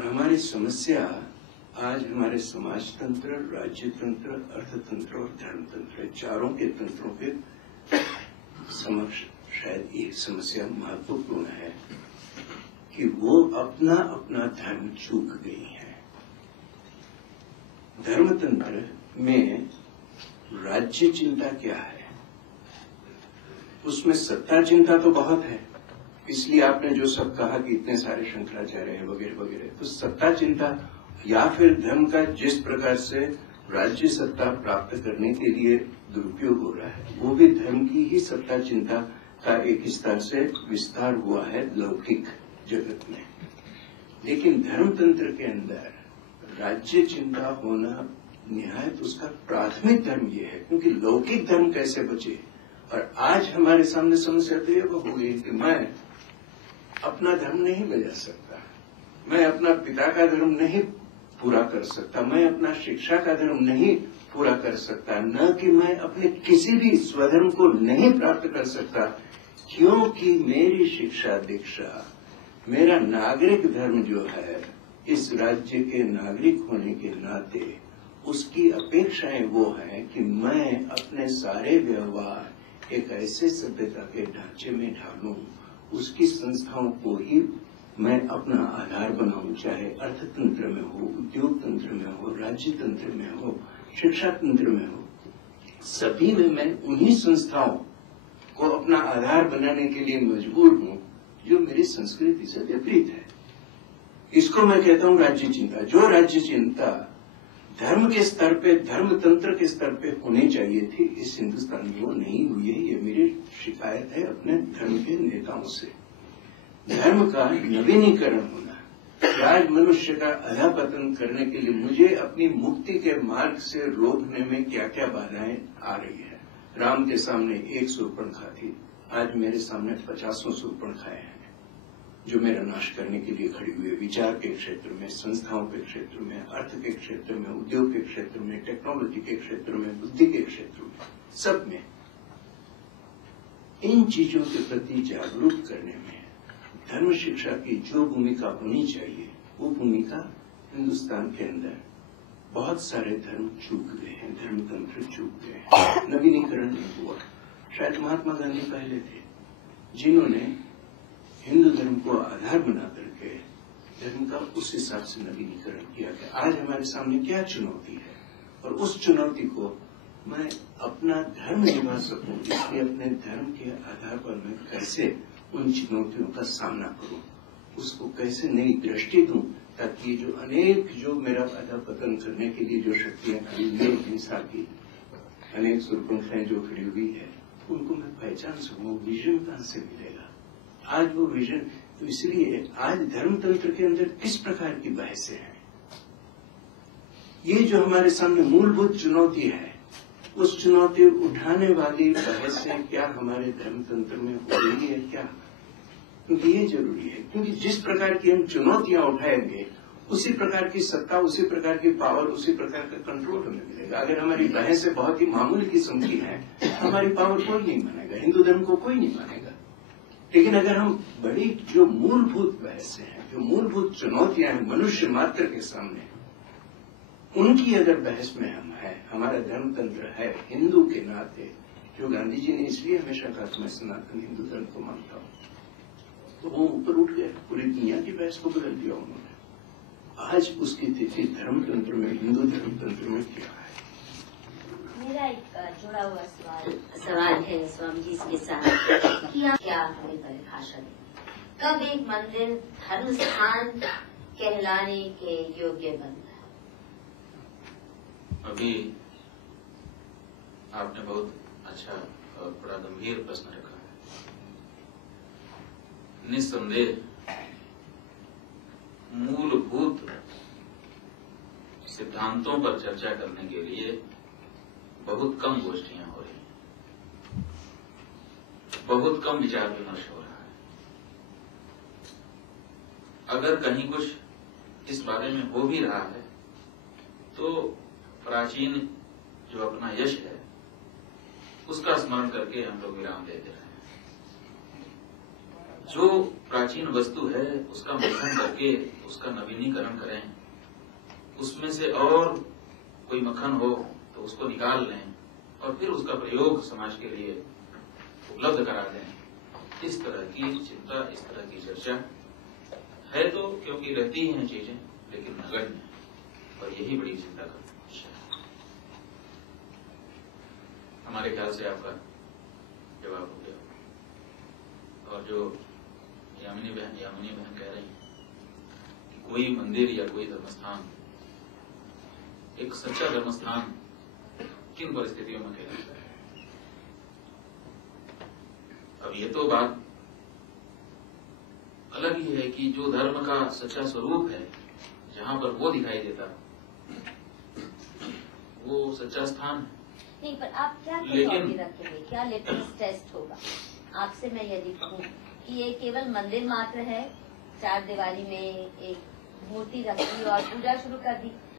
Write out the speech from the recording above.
और हमारी समस्या आज हमारे समाज तंत्र, राज्य तंत्र, अर्थतंत्र और धर्मतंत्र, चारों के तंत्रों के समक्ष शायद ये समस्या महत्वपूर्ण है कि वो अपना अपना धर्म चूक गई है। धर्मतंत्र में राज्य चिंता क्या है? उसमें सत्ता चिंता तो बहुत है, इसलिए आपने जो सब कहा कि इतने सारे शंकराचार्य हैं वगैरह वगैरह, तो सत्ता चिंता या फिर धर्म का जिस प्रकार से राज्य सत्ता प्राप्त करने के लिए दुरुपयोग हो रहा है, वो भी धर्म की ही सत्ता चिंता का एक स्तर से विस्तार हुआ है लौकिक जगत में। लेकिन धर्मतंत्र के अंदर राज्य चिंता होना निहायत उसका प्राथमिक धर्म ये है, क्योंकि लौकिक धर्म कैसे बचे। और आज हमारे सामने समस्या तो ये हो गई कि मैं अपना धर्म नहीं बजा सकता, मैं अपना पिता का धर्म नहीं पूरा कर सकता, मैं अपना शिक्षा का धर्म नहीं पूरा कर सकता, न कि मैं अपने किसी भी स्वधर्म को नहीं प्राप्त कर सकता, क्योंकि मेरी शिक्षा दीक्षा, मेरा नागरिक धर्म जो है, इस राज्य के नागरिक होने के नाते उसकी अपेक्षाएं वो है कि मैं अपने सारे व्यवहार एक ऐसे सभ्यता के ढांचे में ढालूं, उसकी संस्थाओं को ही मैं अपना आधार बनाऊं, चाहे अर्थतंत्र में हो, उद्योग तंत्र में हो, राज्य तंत्र में हो, शिक्षा तंत्र में हो, सभी में मैं उन्हीं संस्थाओं को अपना आधार बनाने के लिए मजबूर हूं जो मेरी संस्कृति से विपरीत है। इसको मैं कहता हूं राज्य चिंता। जो राज्य चिंता धर्म के स्तर पे, धर्म तंत्र के स्तर पे होनी चाहिए थी, इस हिंदुस्तान में वो नहीं हुई है। ये मेरी शिकायत है अपने धर्म के नेताओं से। धर्म का नवीनीकरण होना, आज मनुष्य का अधःपतन करने के लिए मुझे अपनी मुक्ति के मार्ग से रोकने में क्या क्या बाधाएं आ रही है। राम के सामने एक शूर्पणखा थी, आज मेरे सामने 50 शूर्पणखाएं हैं जो मेरा नाश करने के लिए खड़ी हुई है। विचार के क्षेत्र में, संस्थाओं के क्षेत्र में, अर्थ के क्षेत्र में, उद्योग के क्षेत्र में, टेक्नोलॉजी के क्षेत्र में, बुद्धि के क्षेत्र में, सब में इन चीजों के प्रति जागरूक करने में धर्म शिक्षा की जो भूमिका होनी चाहिए, वो भूमिका हिंदुस्तान के अंदर बहुत सारे धर्म चूक गए हैं, धर्मतंत्र चूक गए हैं, नवीनीकरण नहीं हुआ। शायद महात्मा गांधी पहले थे जिन्होंने हिंदू धर्म को आधार बना करके धर्म का उस हिसाब से नवीनीकरण किया गया। आज हमारे सामने क्या चुनौती है, और उस चुनौती को मैं अपना धर्म निभा सकूं, इसलिए अपने धर्म के आधार पर मैं कैसे उन चुनौतियों का सामना करूं, उसको कैसे नई दृष्टि दूं, ताकि जो अनेक जो मेरा अधःपतन करने के लिए जो शक्तियां खड़ी हुई है, हिंसा की अनेक शूर्पणखाएं जो खड़ी हुई है, उनको मैं पहचान सकूं। विजन कहां से मिलेगा आज वो विजन? तो इसलिए आज धर्मतंत्र के अंदर किस प्रकार की बहसें हैं, ये जो हमारे सामने मूलभूत चुनौती है, उस चुनौती उठाने वाली बहसें क्या हमारे धर्मतंत्र में हो रही है क्या? क्योंकि ये जरूरी है, क्योंकि जिस प्रकार की हम चुनौतियां उठाएंगे उसी प्रकार की सत्ता, उसी प्रकार की पावर, उसी प्रकार का कंट्रोल हमें मिलेगा। अगर हमारी बहसें बहुत ही मामूली किस्म की हैं, हमारी पावर कोई नहीं मानेगा, हिंदू धर्म को कोई नहीं मानेगा। लेकिन अगर हम बड़ी जो मूलभूत बहसें हैं, जो मूलभूत चुनौतियां हैं मनुष्य मात्र के सामने, उनकी अगर बहस में हम हैं, हमारा धर्मतंत्र है हिंदू के नाते, जो गांधी जी ने इसलिए हमेशा कहा कि मैं सनातन हिंदू धर्म को मानता हूं, तो वो ऊपर उठ गए, पूरी दुनिया की बहस को बदल दिया उन्होंने। आज उसकी स्थिति धर्मतंत्र में, हिंदू धर्मतंत्र में क्या है? मेरा एक जुड़ा हुआ सवाल है स्वामी जी इसके साथ, क्या हमें परिभाषा देंगे, कब एक मंदिर धर्म स्थान कहलाने के योग्य बनता है? अभी आपने बहुत अच्छा और बड़ा गंभीर प्रश्न रखा है। निस्संदेह मूलभूत सिद्धांतों पर चर्चा करने के लिए बहुत कम गोष्ठियां हो रही हैं, बहुत कम विचार विमर्श हो रहा है। अगर कहीं कुछ इस बारे में हो भी रहा है तो प्राचीन जो अपना यश है उसका स्मरण करके हम लोग विराम दे रहे हैं। जो प्राचीन वस्तु है उसका मंथन करके उसका नवीनीकरण करें, उसमें से और कोई मक्खन हो तो उसको निकाल लें और फिर उसका प्रयोग समाज के लिए उपलब्ध करा दें। इस तरह की चिंता, इस तरह की चर्चा है तो क्योंकि रहती हैं चीजें, लेकिन नगण्य है और यही बड़ी चिंता का विषय है। हमारे ख्याल से आपका जवाब हो गया। और जो यामिनी बहन कह रही हैं कि कोई मंदिर या कोई धर्मस्थान, एक सच्चा धर्मस्थान किन परिस्थितियों में कहलाता है। अब ये तो बात अलग ही है कि जो धर्म का सच्चा स्वरूप है, जहां पर वो दिखाई देता, वो सच्चा स्थान है। नहीं, पर आप क्या कसौटी रखेंगे, क्या लिटमस टेस्ट होगा? आपसे मैं यदि कहूँ कि ये केवल मंदिर मात्र है, चार दीवारी में एक मूर्ति रखी और पूजा शुरू कर दी,